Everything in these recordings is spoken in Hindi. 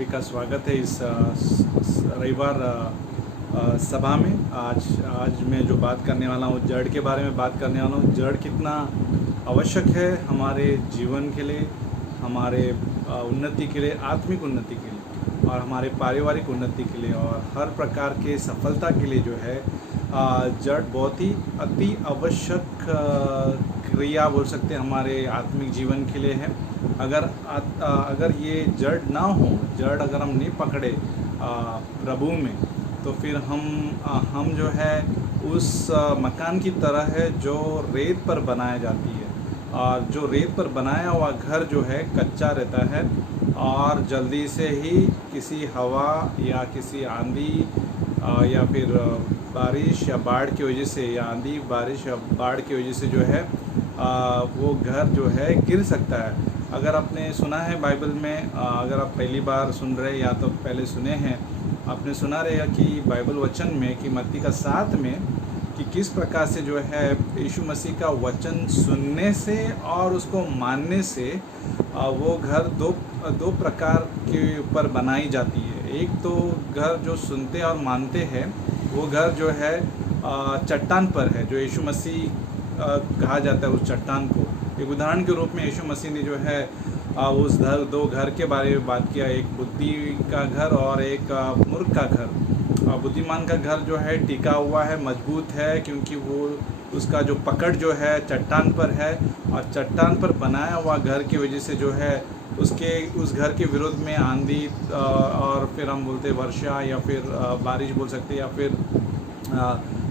सभी का स्वागत है इस रविवार सभा में। आज मैं जो बात करने वाला हूँ जड़ के बारे में बात करने वाला हूँ। जड़ कितना आवश्यक है हमारे जीवन के लिए, हमारे उन्नति के लिए, आत्मिक उन्नति के लिए और हमारे पारिवारिक उन्नति के लिए और हर प्रकार के सफलता के लिए जो है जड़ बहुत ही अति आवश्यक क्रिया बोल सकते हैं हमारे आत्मिक जीवन के लिए है। अगर ये जड़ ना हो, जड़ अगर हम नहीं पकड़े प्रभु में, तो फिर हम जो है उस मकान की तरह है जो रेत पर बनाया जाती है। और जो रेत पर बनाया हुआ घर जो है कच्चा रहता है और जल्दी से ही किसी हवा या किसी आंधी या फिर बारिश या बाढ़ की वजह से, या आंधी बारिश या बाढ़ की वजह से जो है वो घर जो है गिर सकता है। अगर आपने सुना है बाइबल में, अगर आप पहली बार सुन रहे या तो पहले सुने हैं, आपने सुना रहेगा कि बाइबल वचन में कि मत्ती का 7 में कि किस प्रकार से जो है यीशु मसीह का वचन सुनने से और उसको मानने से वो घर दो प्रकार के ऊपर बनाई जाती है। एक तो घर जो सुनते और मानते हैं वो घर जो है चट्टान पर है, जो यीशु मसीह कहा जाता है उस चट्टान को। एक उदाहरण के रूप में यीशु मसीह ने जो है उस दो घर के बारे में बात किया, एक बुद्धि का घर और एक मूर्ख का घर। बुद्धिमान का घर जो है टिका हुआ है, मजबूत है, क्योंकि वो उसका जो पकड़ जो है चट्टान पर है। और चट्टान पर बनाया हुआ घर की वजह से जो है उस घर के विरोध में आंधी और फिर हम बोलते वर्षा या फिर बारिश बोल सकते या फिर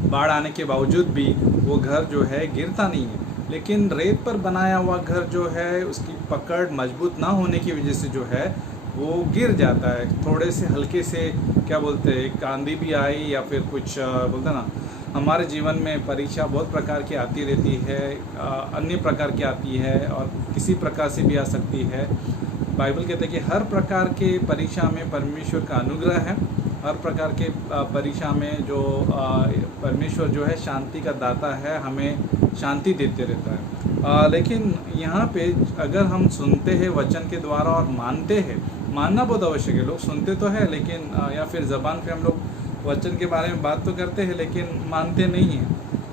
बाढ़ आने के बावजूद भी वो घर जो है गिरता नहीं है। लेकिन रेत पर बनाया हुआ घर जो है उसकी पकड़ मजबूत ना होने की वजह से जो है वो गिर जाता है। थोड़े से हल्के से क्या बोलते हैं, एक आंधी भी आई या फिर कुछ बोलते ना, हमारे जीवन में परीक्षा बहुत प्रकार की आती रहती है, अन्य प्रकार की आती है और किसी प्रकार से भी आ सकती है। बाइबल कहते हैं कि हर प्रकार के परीक्षा में परमेश्वर का अनुग्रह है। हर प्रकार के परीक्षा में जो परमेश्वर जो है शांति का दाता है, हमें शांति देते रहता है। लेकिन यहाँ पे अगर हम सुनते हैं वचन के द्वारा और मानते हैं, मानना बहुत आवश्यक है। लोग सुनते तो है लेकिन या फिर ज़बान पे हम लोग वचन के बारे में बात तो करते हैं लेकिन मानते नहीं हैं।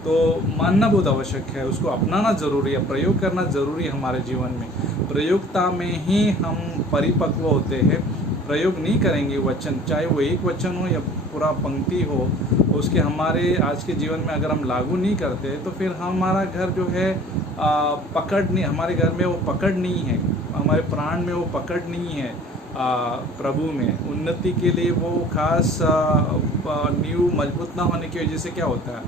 तो मानना बहुत आवश्यक है, उसको अपनाना ज़रूरी है, प्रयोग करना ज़रूरी है हमारे जीवन में। प्रयोगता में ही हम परिपक्व होते हैं। प्रयोग नहीं करेंगे वचन, चाहे वो एक वचन हो या पूरा पंक्ति हो, उसके हमारे आज के जीवन में अगर हम लागू नहीं करते तो फिर हमारा घर जो है पकड़ नहीं, हमारे घर में वो पकड़ नहीं है, हमारे प्राण में वो पकड़ नहीं है। प्रभु में उन्नति के लिए वो खास नींव मजबूत ना होने की वजह से क्या होता है,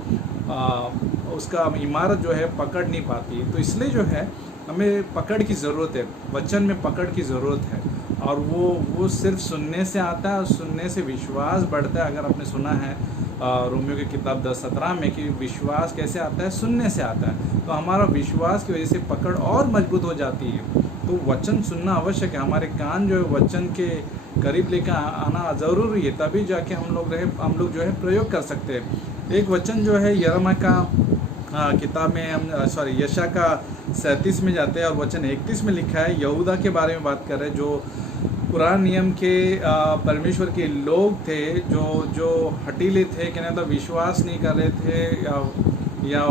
उसका इमारत जो है पकड़ नहीं पाती। तो इसलिए जो है हमें पकड़ की ज़रूरत है, वचन में पकड़ की ज़रूरत है। और वो सिर्फ सुनने से आता है और सुनने से विश्वास बढ़ता है। अगर आपने सुना है रोमियो की किताब 10:17 में कि विश्वास कैसे आता है, सुनने से आता है। तो हमारा विश्वास की वजह से पकड़ और मजबूत हो जाती है। तो वचन सुनना आवश्यक है, हमारे कान जो है वचन के करीब लेकर आना ज़रूरी है, तभी जाके हम लोग जो है प्रयोग कर सकते हैं। एक वचन जो है यिर्मयाह का किताब में हम यशायाह का 37 में जाते हैं और वचन 31 में लिखा है। यहूदा के बारे में बात कर रहे हैं, जो पुराने नियम के परमेश्वर के लोग थे, जो हटीले थे, कहने मतलब विश्वास नहीं कर रहे थे या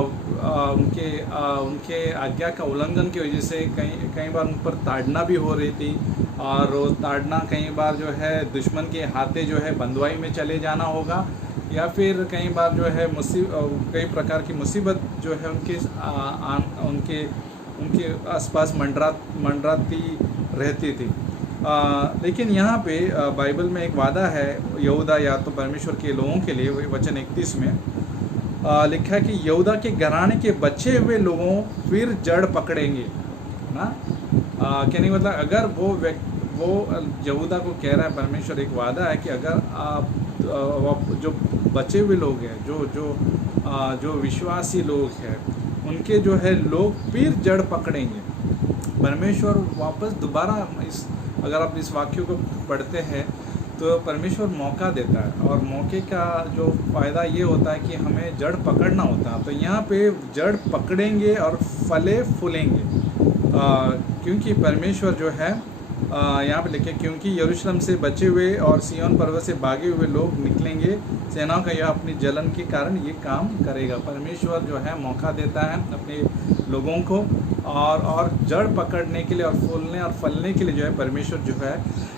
उनके आज्ञा का उल्लंघन की वजह से कई बार उन पर ताड़ना भी हो रही थी। और वो ताड़ना कई बार जो है दुश्मन के हाथे जो है बंदवाई में चले जाना होगा, या फिर कई बार जो है कई प्रकार की मुसीबत जो है उनके आसपास मंडराती रहती थी। लेकिन यहाँ पे बाइबल में एक वादा है यहूदा या तो परमेश्वर के लोगों के लिए। वचन 31 में लिखा है कि यहूदा के घराने के बचे हुए लोगों फिर जड़ पकड़ेंगे ना। कहने मतलब अगर वो यहूदा को कह रहा है परमेश्वर, एक वादा है कि अगर आप जो बचे हुए लोग हैं, जो विश्वासी लोग हैं, उनके जो है लोग फिर जड़ पकड़ेंगे। परमेश्वर वापस दोबारा अगर आप इस वाक्य को पढ़ते हैं तो परमेश्वर मौका देता है, और मौके का जो फ़ायदा ये होता है कि हमें जड़ पकड़ना होता है। तो यहाँ पे जड़ पकड़ेंगे और फले फूलेंगे, क्योंकि परमेश्वर जो है यहाँ पे लिखे, क्योंकि यरूशलेम से बचे हुए और सिय्योन पर्वत से भागे हुए लोग निकलेंगे, सेनाओं का यह अपनी जलन के कारण ये काम करेगा। परमेश्वर जो है मौका देता है अपने लोगों को और जड़ पकड़ने के लिए और फूलने और फलने के लिए जो है परमेश्वर जो है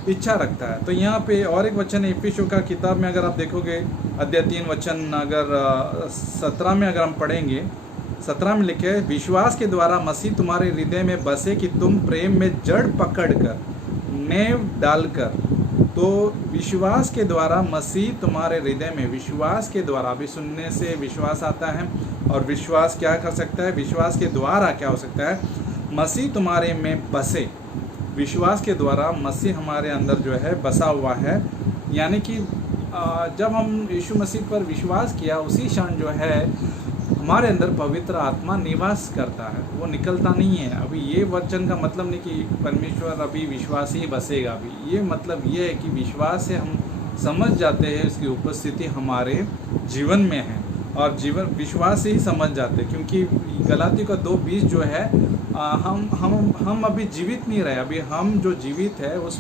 इच्छा रखता है। तो यहाँ पे और एक वचन है इफिसियों का किताब में, अगर आप देखोगे अध्याय 3 वचन अगर 17 में अगर हम पढ़ेंगे, 17 में लिखे, विश्वास के द्वारा मसीह तुम्हारे हृदय में बसे कि तुम प्रेम में जड़ पकड़कर नेव डालकर। तो विश्वास के द्वारा मसीह तुम्हारे हृदय में, विश्वास के द्वारा, अभी सुनने से विश्वास आता है और विश्वास क्या कर सकता है, विश्वास के द्वारा क्या हो सकता है, मसीह तुम्हारे में बसे। विश्वास के द्वारा मसीह हमारे अंदर जो है बसा हुआ है, यानी कि जब हम यीशु मसीह पर विश्वास किया उसी क्षण जो है हमारे अंदर पवित्र आत्मा निवास करता है, वो निकलता नहीं है। अभी ये वचन का मतलब नहीं कि परमेश्वर अभी विश्वास ही बसेगा, अभी ये मतलब ये है कि विश्वास से हम समझ जाते हैं उसकी उपस्थिति हमारे जीवन में है, और जीवन विश्वास से ही समझ जाते हैं। क्योंकि गलाती का 2:20 जो है हम अभी जीवित नहीं रहे, अभी हम जो जीवित है उस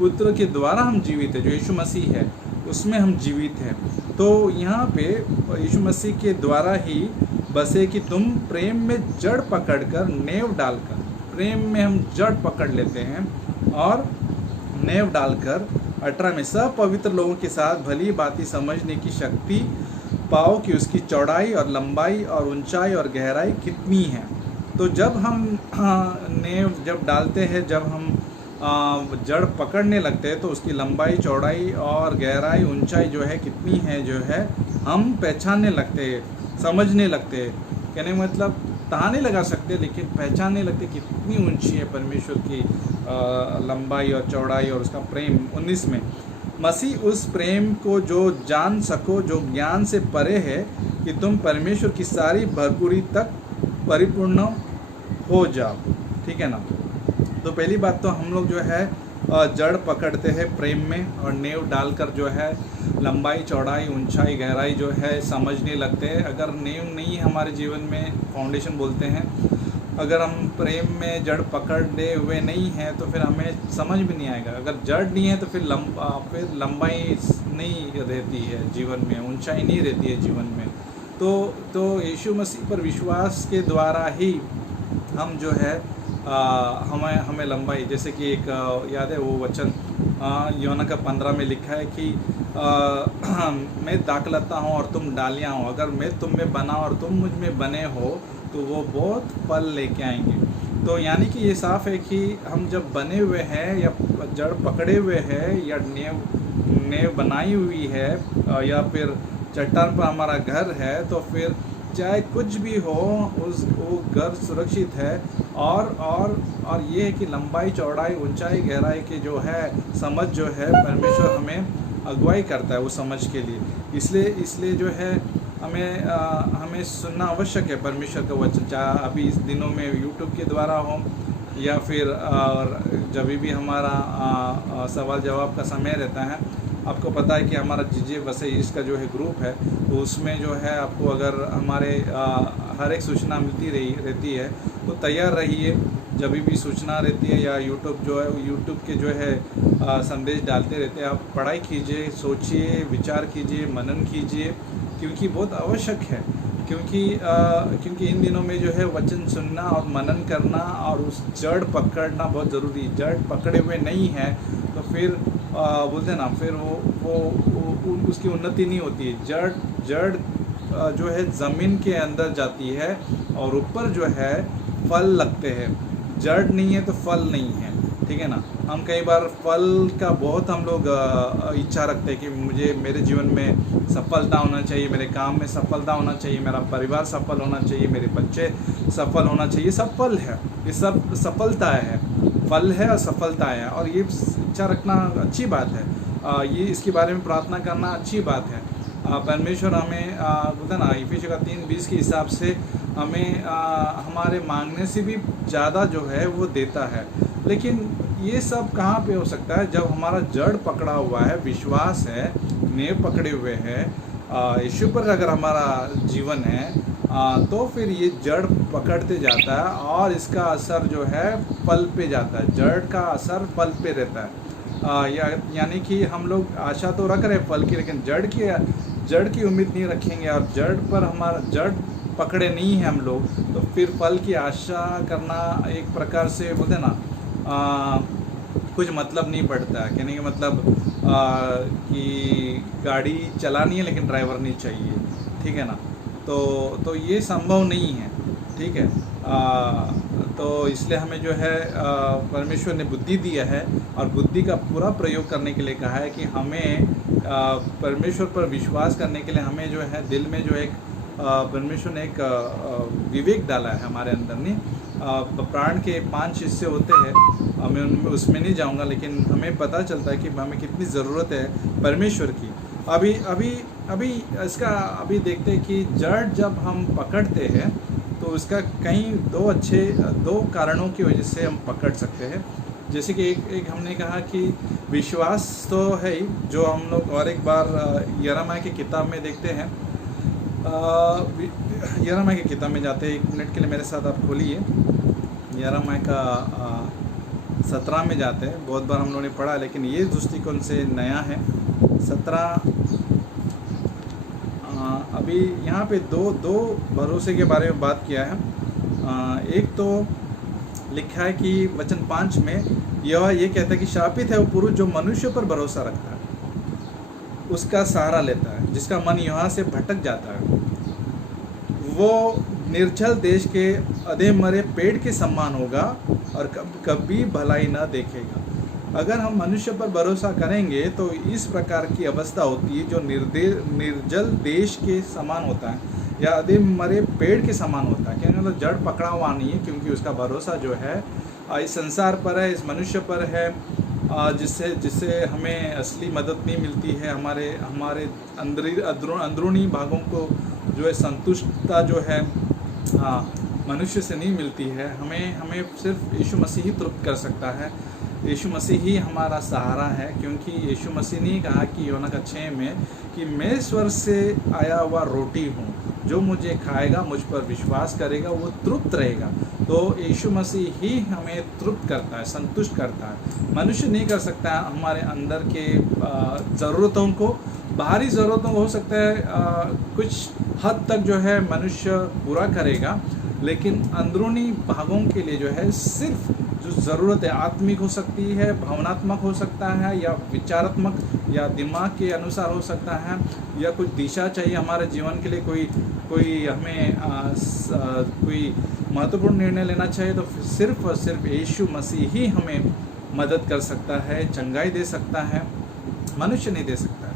पुत्र के द्वारा हम जीवित है, जो यीशु मसीह है उसमें हम जीवित हैं। तो यहाँ पे यीशु मसीह के द्वारा ही बसे कि तुम प्रेम में जड़ पकड़कर नेव डालकर, प्रेम में हम जड़ पकड़ लेते हैं और नेव डालकर 18 में सब पवित्र लोगों के साथ भली बातें समझने की शक्ति पाओ कि उसकी चौड़ाई और लंबाई और ऊंचाई और गहराई कितनी है। तो जब हम नेव जब डालते हैं, जब हम जड़ पकड़ने लगते हैं तो उसकी लंबाई, चौड़ाई और गहराई, ऊंचाई जो है कितनी है जो है हम पहचानने लगते हैं, समझने लगते हैं। कहने मतलब ताने लगा सकते हैं लेकिन पहचानने लगते कितनी ऊंची है परमेश्वर की लंबाई और चौड़ाई और उसका प्रेम। 19 में, मसीह उस प्रेम को जो जान सको जो ज्ञान से परे है, कि तुम परमेश्वर की सारी भरपूरी तक परिपूर्ण हो जाओ। ठीक है ना। तो पहली बात तो हम लोग जो है जड़ पकड़ते हैं प्रेम में और नेव डालकर जो है लंबाई, चौड़ाई, ऊंचाई, गहराई जो है समझने लगते हैं। अगर नेव नहीं है हमारे जीवन में, फाउंडेशन बोलते हैं, अगर हम प्रेम में जड़ पकड़े हुए नहीं हैं तो फिर हमें समझ भी नहीं आएगा। अगर जड़ नहीं है तो फिर लंबाई नहीं रहती है जीवन में, ऊंचाई नहीं रहती है जीवन में। तो यीशु मसीह पर विश्वास के द्वारा ही हम जो है हमें लंबाई, जैसे कि एक याद है वो वचन यूहन्ना का 15 में लिखा है कि मैं दाखलता हूँ और तुम डालियाँ हो, अगर मैं तुम में बना और तुम मुझ में बने हो तो वो बहुत फल लेके आएंगे। तो यानी कि ये साफ है कि हम जब बने हुए हैं या जड़ पकड़े हुए हैं या नेव बनाई हुई है या फिर चट्टान पर हमारा घर है, तो फिर चाहे कुछ भी हो वो घर सुरक्षित है। और ये है कि लंबाई, चौड़ाई, ऊंचाई, गहराई के जो है समझ जो है परमेश्वर हमें अगुवाई करता है वो समझ के लिए। इसलिए जो है हमें सुनना आवश्यक है परमेश्वर का वचन, चाहे अभी इस दिनों में यूट्यूब के द्वारा हो या फिर जब भी हमारा सवाल जवाब का समय रहता है। आपको पता है कि हमारा जीजे वसे इसका जो है ग्रुप है, तो उसमें जो है आपको अगर हमारे हर एक सूचना मिलती रहती है तो तैयार रहिए। जब भी सूचना रहती है या यूट्यूब के जो है संदेश डालते रहते हैं, आप पढ़ाई कीजिए, सोचिए, विचार कीजिए, मनन कीजिए, क्योंकि बहुत आवश्यक है। क्योंकि इन दिनों में जो है वचन सुनना और मनन करना और उस जड़ पकड़ना बहुत ज़रूरी। जड़ पकड़े हुए नहीं है तो फिर बोलते ना, फिर वो उसकी उन्नति नहीं होती है। जड़ जो है ज़मीन के अंदर जाती है और ऊपर जो है फल लगते हैं। जड़ नहीं है तो फल नहीं है, ठीक है ना। हम कई बार फल का बहुत हम लोग इच्छा रखते हैं कि मुझे मेरे जीवन में सफलता होना चाहिए, मेरे काम में सफलता होना चाहिए, मेरा परिवार सफल होना चाहिए, मेरे बच्चे सफल होना चाहिए। सब फल है, ये सब सफलता है, फल है और सफलता है, और ये इच्छा रखना अच्छी बात है। ये इसके बारे में प्रार्थना करना अच्छी बात है। परमेश्वर हमें बोलते ना इफिसियों का 3:20 के हिसाब से हमें हमारे मांगने से भी ज़्यादा जो है वो देता है। लेकिन ये सब कहाँ पे हो सकता है? जब हमारा जड़ पकड़ा हुआ है, विश्वास है, नींव पकड़े हुए हैं, यीशु पर अगर हमारा जीवन है तो फिर ये जड़ पकड़ते जाता है और इसका असर जो है फल पे जाता है, जड़ का असर फल पे रहता है। यानी कि हम लोग आशा तो रख रहे हैं फल की, लेकिन जड़ की उम्मीद नहीं रखेंगे और जड़ पर हमारा जड़ पकड़े नहीं है हम लोग, तो फिर फल की आशा करना एक प्रकार से बोलते ना कुछ मतलब नहीं पड़ता है। कहने का मतलब कि गाड़ी चलानी है लेकिन ड्राइवर नहीं चाहिए, ठीक है ना। तो ये संभव नहीं है, ठीक है। तो इसलिए हमें जो है परमेश्वर ने बुद्धि दिया है और बुद्धि का पूरा प्रयोग करने के लिए कहा है कि हमें परमेश्वर पर विश्वास करने के लिए हमें जो है दिल में जो एक परमेश्वर ने एक विवेक डाला है हमारे अंदर ने। प्राण के 5 हिस्से होते हैं, मैं उनमें उसमें नहीं जाऊंगा, लेकिन हमें पता चलता है कि हमें कितनी ज़रूरत है परमेश्वर की। अभी इसका अभी देखते हैं कि जड़ जब हम पकड़ते हैं तो उसका कहीं दो कारणों की वजह से हम पकड़ सकते हैं। जैसे कि एक हमने कहा कि विश्वास तो है ही, जो हम लोग और एक बार यिर्मयाह की किताब में देखते हैं। यिर्मयाह की किताब में जाते हैं, 1 मिनट के लिए मेरे साथ आप खोलिए। यिर्मयाह का 17 में जाते हैं। बहुत बार हम लोगों ने पढ़ा, लेकिन ये दृष्टिकोण से नया है। 17 अभी यहाँ पे दो भरोसे के बारे में बात किया है। एक तो लिखा है कि वचन 5 में यह ये कहता है कि शापित है वो पुरुष जो मनुष्य पर भरोसा रखता है, उसका सहारा लेता है, जिसका मन यहाँ से भटक जाता है। वो निर्जल देश के अधे मरे पेड़ के समान होगा और कभी भलाई न देखेगा। अगर हम मनुष्य पर भरोसा करेंगे तो इस प्रकार की अवस्था होती है जो निर्जल देश के समान होता है या अधे मरे पेड़ के समान होता है। क्या मतलब जड़ पकड़ा हुआ नहीं है, क्योंकि उसका भरोसा जो है इस संसार पर है, इस मनुष्य पर है, जिससे हमें असली मदद नहीं मिलती है। हमारे अंदरूनी भागों को जो है संतुष्टता जो है मनुष्य से नहीं मिलती है। हमें सिर्फ यीशु मसीह ही तृप्त कर सकता है। यीशु मसीह ही हमारा सहारा है, क्योंकि यीशु मसीह ने कहा कि यूहन्ना का 6 में कि मैं स्वर्ग से आया हुआ रोटी हूँ, जो मुझे खाएगा, मुझ पर विश्वास करेगा, वो तृप्त रहेगा। तो यीशु मसीह ही हमें तृप्त करता है, संतुष्ट करता है। मनुष्य नहीं कर सकता है हमारे अंदर के ज़रूरतों को, बाहरी ज़रूरतों को हो सकता है कुछ हद तक जो है मनुष्य पूरा करेगा, लेकिन अंदरूनी भागों के लिए जो है सिर्फ जो ज़रूरत है आत्मिक हो सकती है, भावनात्मक हो सकता है, या विचारात्मक या दिमाग के अनुसार हो सकता है, या कुछ दिशा चाहिए हमारे जीवन के लिए, कोई हमें कोई महत्वपूर्ण निर्णय लेना चाहिए, तो सिर्फ और सिर्फ यीशु मसीह ही हमें मदद कर सकता है, चंगाई दे सकता है, मनुष्य नहीं दे सकता है।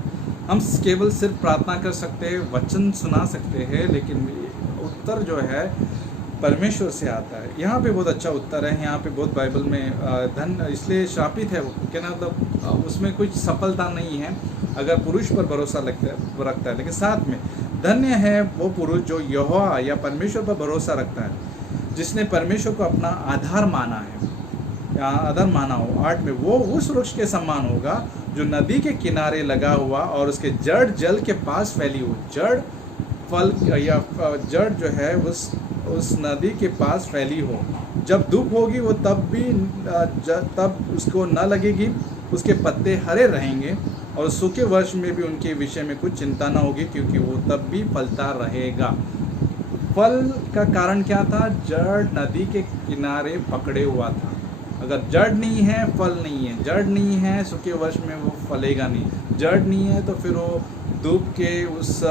हम केवल सिर्फ प्रार्थना कर सकते हैं, वचन सुना सकते हैं, लेकिन उत्तर जो है परमेश्वर से आता है। यहाँ पे बहुत अच्छा उत्तर है। यहाँ पे बहुत बाइबल में धन इसलिए श्रापित है वो, क्या मतलब उसमें कुछ सफलता नहीं है अगर पुरुष पर भरोसा रखता है, लेकिन साथ में धन्य है वो पुरुष जो यहोवा या परमेश्वर पर भरोसा रखता है, जिसने परमेश्वर को अपना आधार माना है या आधार माना हो। 8 में वो उस वृक्ष के समान होगा जो नदी के किनारे लगा हुआ और उसके जड़ जल के पास फैली हो। जड़ फल या जड़ जो है उस नदी के पास फैली हो। जब धूप होगी वो तब उसको न लगेगी, उसके पत्ते हरे रहेंगे और सूखे वर्ष में भी उनके विषय में कुछ चिंता न होगी, क्योंकि वो तब भी फलता रहेगा। फल का कारण क्या था? जड़ नदी के किनारे पकड़े हुआ था। अगर जड़ नहीं है, फल नहीं है। जड़ नहीं है, सूखे वर्ष में वो फलेगा नहीं। जड़ नहीं है तो फिर वो धूप के उस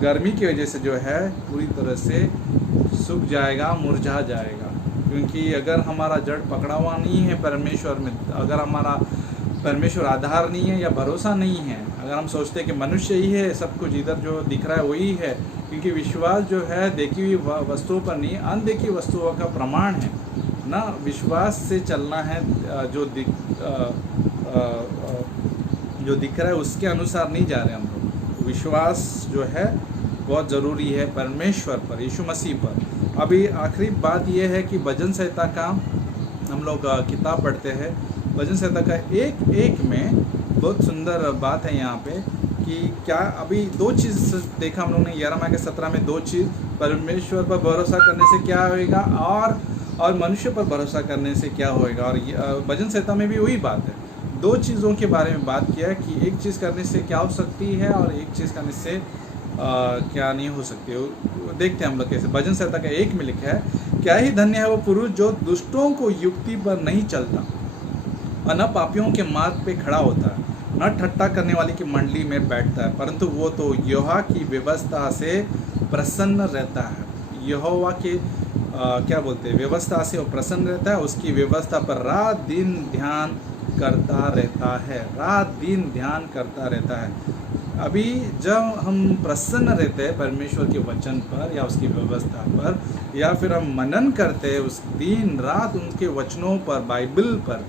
गर्मी की वजह से जो है पूरी तरह से सूख जाएगा, मुरझा जाएगा। क्योंकि अगर हमारा जड़ पकड़ा हुआ नहीं है परमेश्वर में, अगर हमारा परमेश्वर आधार नहीं है या भरोसा नहीं है, अगर हम सोचते हैं कि मनुष्य ही है सब कुछ, इधर जो दिख रहा है वही है, क्योंकि विश्वास जो है देखी हुई वस्तुओं पर नहीं, अनदेखी वस्तुओं का प्रमाण है ना। विश्वास से चलना है, जो दिख रहा है उसके अनुसार नहीं जा रहे हम लोग। विश्वास जो है बहुत ज़रूरी है परमेश्वर पर, यीशु मसीह पर। अभी आखिरी बात यह है कि भजन संहिता का हम लोग किताब पढ़ते हैं। भजन संहिता का एक में बहुत सुंदर बात है यहाँ पे कि क्या अभी दो चीज़ देखा हम लोग ने 11 के 17 में, दो चीज़, परमेश्वर पर भरोसा करने से क्या होएगा और मनुष्य पर भरोसा करने से क्या होएगा। और भजन संहिता में भी वही बात है, दो चीज़ों के बारे में बात किया है कि एक चीज़ करने से क्या हो सकती है और एक चीज़ करने से क्या नहीं हो सकती। देखते हैं हम लोग कैसे। भजन संहिता का 1 में लिखा है, क्या ही धन्य है वो पुरुष जो दुष्टों को युक्ति पर नहीं चलता और न पापियों के मार्ग पे खड़ा होता है, न ठट्टा करने वाली की मंडली में बैठता है, परंतु वो तो यहोवा की व्यवस्था से प्रसन्न रहता है। यहोवा के क्या बोलते हैं, व्यवस्था से वो प्रसन्न रहता है, उसकी व्यवस्था पर रात दिन ध्यान करता रहता है, रात दिन ध्यान करता रहता है। अभी जब हम प्रसन्न रहते हैं परमेश्वर के वचन पर या उसकी व्यवस्था पर, या फिर हम मनन करते हैं उस दिन रात उनके वचनों पर, बाइबल पर,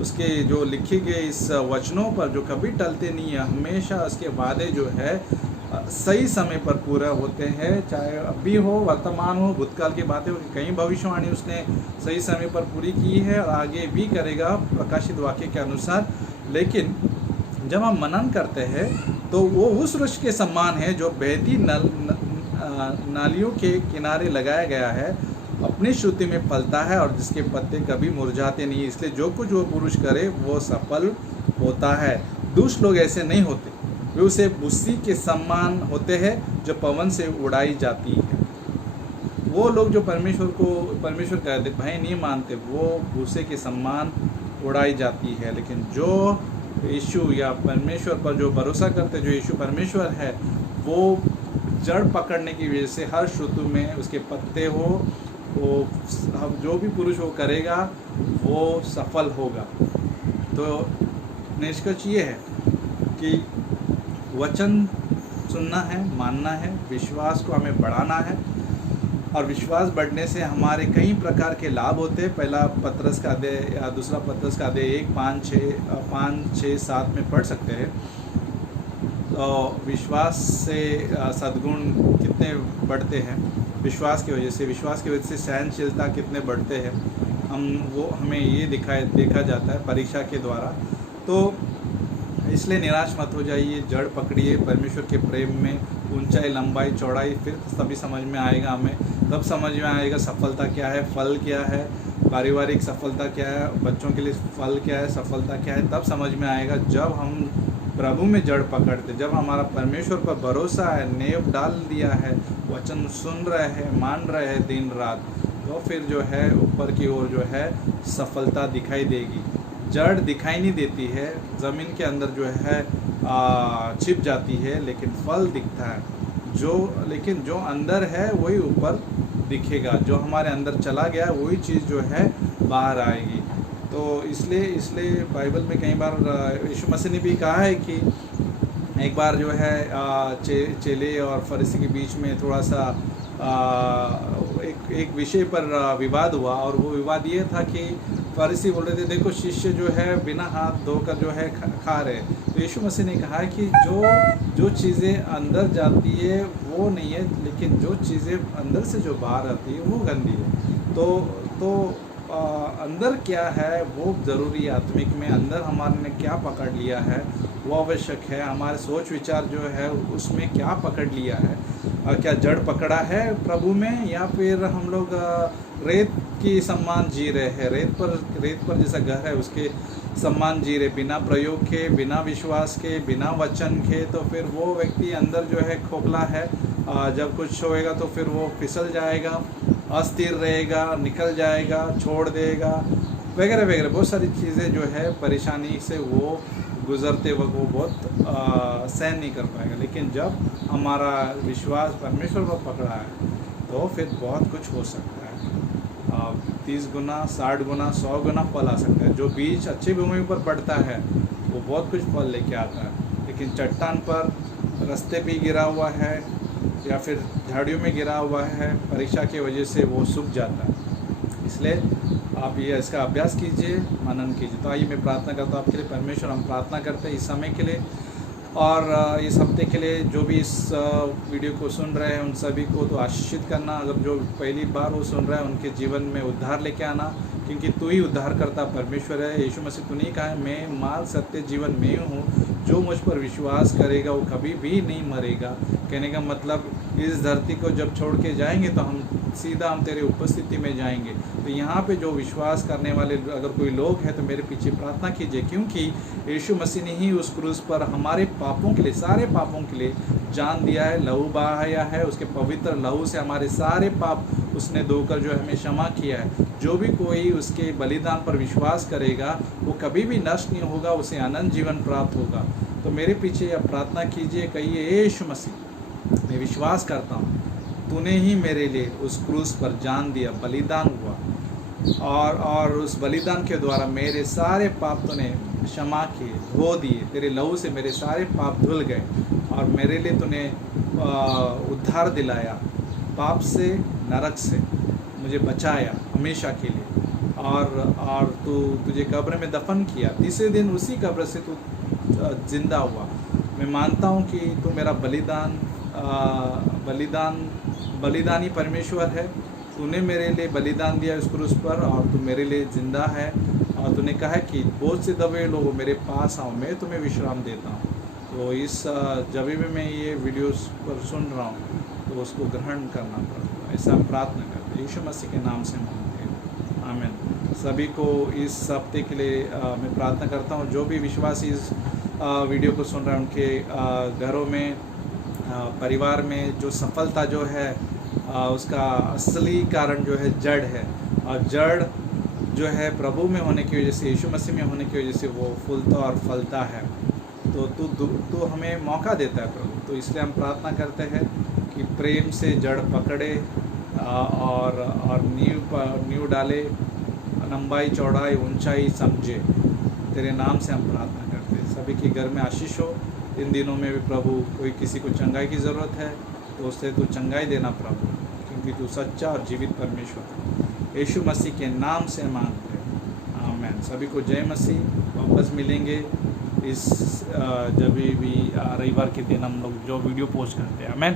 उसके जो लिखे गए इस वचनों पर जो कभी टलते नहीं है, हमेशा उसके वादे जो है सही समय पर पूरा होते हैं, चाहे अभी हो, वर्तमान हो, भूतकाल की बातें हो। कई भविष्यवाणी उसने सही समय पर पूरी की है और आगे भी करेगा प्रकाशित वाक्य के अनुसार। लेकिन जब हम मनन करते हैं तो वो उस वृक्ष के समान है जो बहती नालियों के किनारे लगाया गया है, अपनी श्रुति में फलता है और जिसके पत्ते कभी मुरझाते नहीं। इसलिए जो कुछ वो पुरुष करे वो सफल होता है। दुष्ट लोग ऐसे नहीं होते, वे उसे भूसी के समान होते हैं जो पवन से उड़ाई जाती है। वो लोग जो परमेश्वर कहते भाई नहीं मानते, वो भूसे के समान उड़ाई जाती है। लेकिन जो यीशु या परमेश्वर पर जो भरोसा करते, जो यीशु परमेश्वर है, वो जड़ पकड़ने की वजह से हर ऋतु में उसके पत्ते हो, वो जो भी पुरुष वो करेगा वो सफल होगा। तो निष्कर्ष ये है कि वचन सुनना है, मानना है, विश्वास को हमें बढ़ाना है, और विश्वास बढ़ने से हमारे कई प्रकार के लाभ होते हैं। पहला पत्रस का अध्याय या दूसरा पत्रस का अध्याय 1, 5, 6, 7 में पढ़ सकते हैं। तो विश्वास से सद्गुण कितने बढ़ते हैं, विश्वास की वजह से सहनशीलता कितने बढ़ते हैं, हमें ये देखा जाता है परीक्षा के द्वारा। तो इसलिए निराश मत हो जाइए, जड़ पकड़िए परमेश्वर के प्रेम में, ऊंचाई, लंबाई, चौड़ाई, फिर तभी समझ में आएगा हमें। तब समझ में आएगा सफलता क्या है, फल क्या है, पारिवारिक सफलता क्या है, बच्चों के लिए फल क्या है, सफलता क्या है। तब समझ में आएगा जब हम प्रभु में जड़ पकड़ते, जब हमारा परमेश्वर पर भरोसा है, नेव डाल दिया है, वचन सुन रहे हैं, मान रहे हैं दिन रात, तो फिर जो है ऊपर की ओर जो है सफलता दिखाई देगी। जड़ दिखाई नहीं देती है, ज़मीन के अंदर जो है छिप जाती है, लेकिन फल दिखता है। लेकिन जो अंदर है वही ऊपर दिखेगा, जो हमारे अंदर चला गया वही चीज़ जो है बाहर आएगी। तो इसलिए बाइबल में कई बार यीशु मसीह ने भी कहा है कि एक बार जो है चेले और फरीसी के बीच में थोड़ा सा एक विषय पर विवाद हुआ, और वो विवाद ये था कि फरीसी बोल रहे थे देखो शिष्य जो है बिना हाथ धोकर जो है खा रहे। तो यीशु मसीह ने कहा कि जो चीज़ें अंदर जाती है वो नहीं है, लेकिन जो चीज़ें अंदर से जो बाहर आती है वो गंदी है। तो अंदर क्या है वो ज़रूरी है, आत्मिक में अंदर हमारे ने क्या पकड़ लिया है वो आवश्यक है। हमारे सोच विचार जो है उसमें क्या पकड़ लिया है, क्या जड़ पकड़ा है प्रभु में, या फिर हम लोग रेत की सम्मान जी रहे हैं, रेत पर जैसा घर है उसके सम्मान जी रहे, बिना प्रयोग के, बिना विश्वास के, बिना वचन के। तो फिर वो व्यक्ति अंदर जो है खोखला है, जब कुछ होएगा तो फिर वो फिसल जाएगा, अस्थिर रहेगा, निकल जाएगा, छोड़ देगा, वगैरह वगैरह बहुत सारी चीज़ें जो है परेशानी से वो गुज़रते वक्त वो बहुत सहन नहीं कर पाएगा। लेकिन जब हमारा विश्वास परमेश्वर पर पकड़ा है तो फिर बहुत कुछ हो सकता है, 30 गुना, 60 गुना, 100 गुना फल आ सकता है। जो बीज अच्छी भूमि पर पड़ता है वो बहुत कुछ फल लेके आता है, लेकिन चट्टान पर, रास्ते पे गिरा हुआ है या फिर झाड़ियों में गिरा हुआ है, परीक्षा की वजह से वो सूख जाता है। इसलिए आप ये इसका अभ्यास कीजिए, मनन कीजिए। तो आइए मैं प्रार्थना करता हूँ आपके लिए। परमेश्वर हम प्रार्थना करते हैं इस समय के लिए और इस हफ्ते के लिए, जो भी इस वीडियो को सुन रहे हैं उन सभी को तो आशीषित करना, अगर जो पहली बार वो सुन रहे हैं उनके जीवन में उद्धार लेके आना, क्योंकि तू ही उद्धारकर्ता परमेश्वर है। यीशु मसीह तूने ही कहा है, मैं मार्ग सत्य जीवन में हूँ, जो मुझ पर विश्वास करेगा वो कभी भी नहीं मरेगा। कहने का मतलब इस धरती को जब छोड़ के जाएंगे तो हम तेरे उपस्थिति में जाएंगे। तो यहाँ पे जो विश्वास करने वाले अगर कोई लोग हैं तो मेरे पीछे प्रार्थना कीजिए, क्योंकि यीशु मसीह ने ही उस क्रूस पर हमारे पापों के लिए, सारे पापों के लिए जान दिया है, लहू बहाया है। उसके पवित्र लहू से हमारे सारे पाप उसने धोकर जो हमें क्षमा किया है। जो भी कोई उसके बलिदान पर विश्वास करेगा वो कभी भी नष्ट नहीं होगा, उसे अनंत जीवन प्राप्त होगा। तो मेरे पीछे अब प्रार्थना कीजिए, कहिए, यीशु मसीह मैं विश्वास करता हूँ तूने ही मेरे लिए उस क्रूस पर जान दिया, बलिदान हुआ, और उस बलिदान के द्वारा मेरे सारे पाप तूने क्षमा किए, धो दिए। तेरे लहू से मेरे सारे पाप धुल गए और मेरे लिए तूने उद्धार दिलाया, पाप से, नरक से मुझे बचाया हमेशा के लिए। और तुझे कब्र में दफन किया, तीसरे दिन उसी कब्र से तू जिंदा हुआ। मैं मानता हूँ कि तू मेरा बलिदानी परमेश्वर है। तूने मेरे लिए बलिदान दिया इस क्रूस पर और तू मेरे लिए ज़िंदा है। और तूने कहा कि बहुत से दबे लोग मेरे पास आओ, मैं तुम्हें विश्राम देता हूँ। तो इस जब भी मैं ये वीडियोस पर सुन रहा हूँ तो उसको ग्रहण करना पड़ता। ऐसा हम प्रार्थना करते हैं यीशु मसीह के नाम से मांगते हैं, आमीन। सभी को इस हफ्ते के लिए मैं प्रार्थना करता हूँ। जो भी विश्वासी इस वीडियो को सुन रहे हैं उनके घरों में, परिवार में जो सफलता जो है उसका असली कारण जो है जड़ है, और जड़ जो है प्रभु में होने की वजह से, यीशु मसीह में होने की वजह से वो फूलता और फलता है। तो तू हमें मौका देता है प्रभु। तो इसलिए हम प्रार्थना करते हैं कि प्रेम से जड़ पकड़े और नींव डाले, लंबाई चौड़ाई ऊंचाई समझे। तेरे नाम से हम प्रार्थना करते हैं। सभी के घर में आशीष हो। इन दिनों में भी प्रभु कोई किसी को चंगाई की ज़रूरत है तो उससे तू चंगाई देना प्रभु, क्योंकि तू सच्चा और जीवित परमेश्वर है। यीशु मसीह के नाम से मांगते हैं, आमीन। सभी को जय मसीह। वापस मिलेंगे इस जब भी रविवार के दिन हम लोग जो वीडियो पोस्ट करते हैं, आमीन।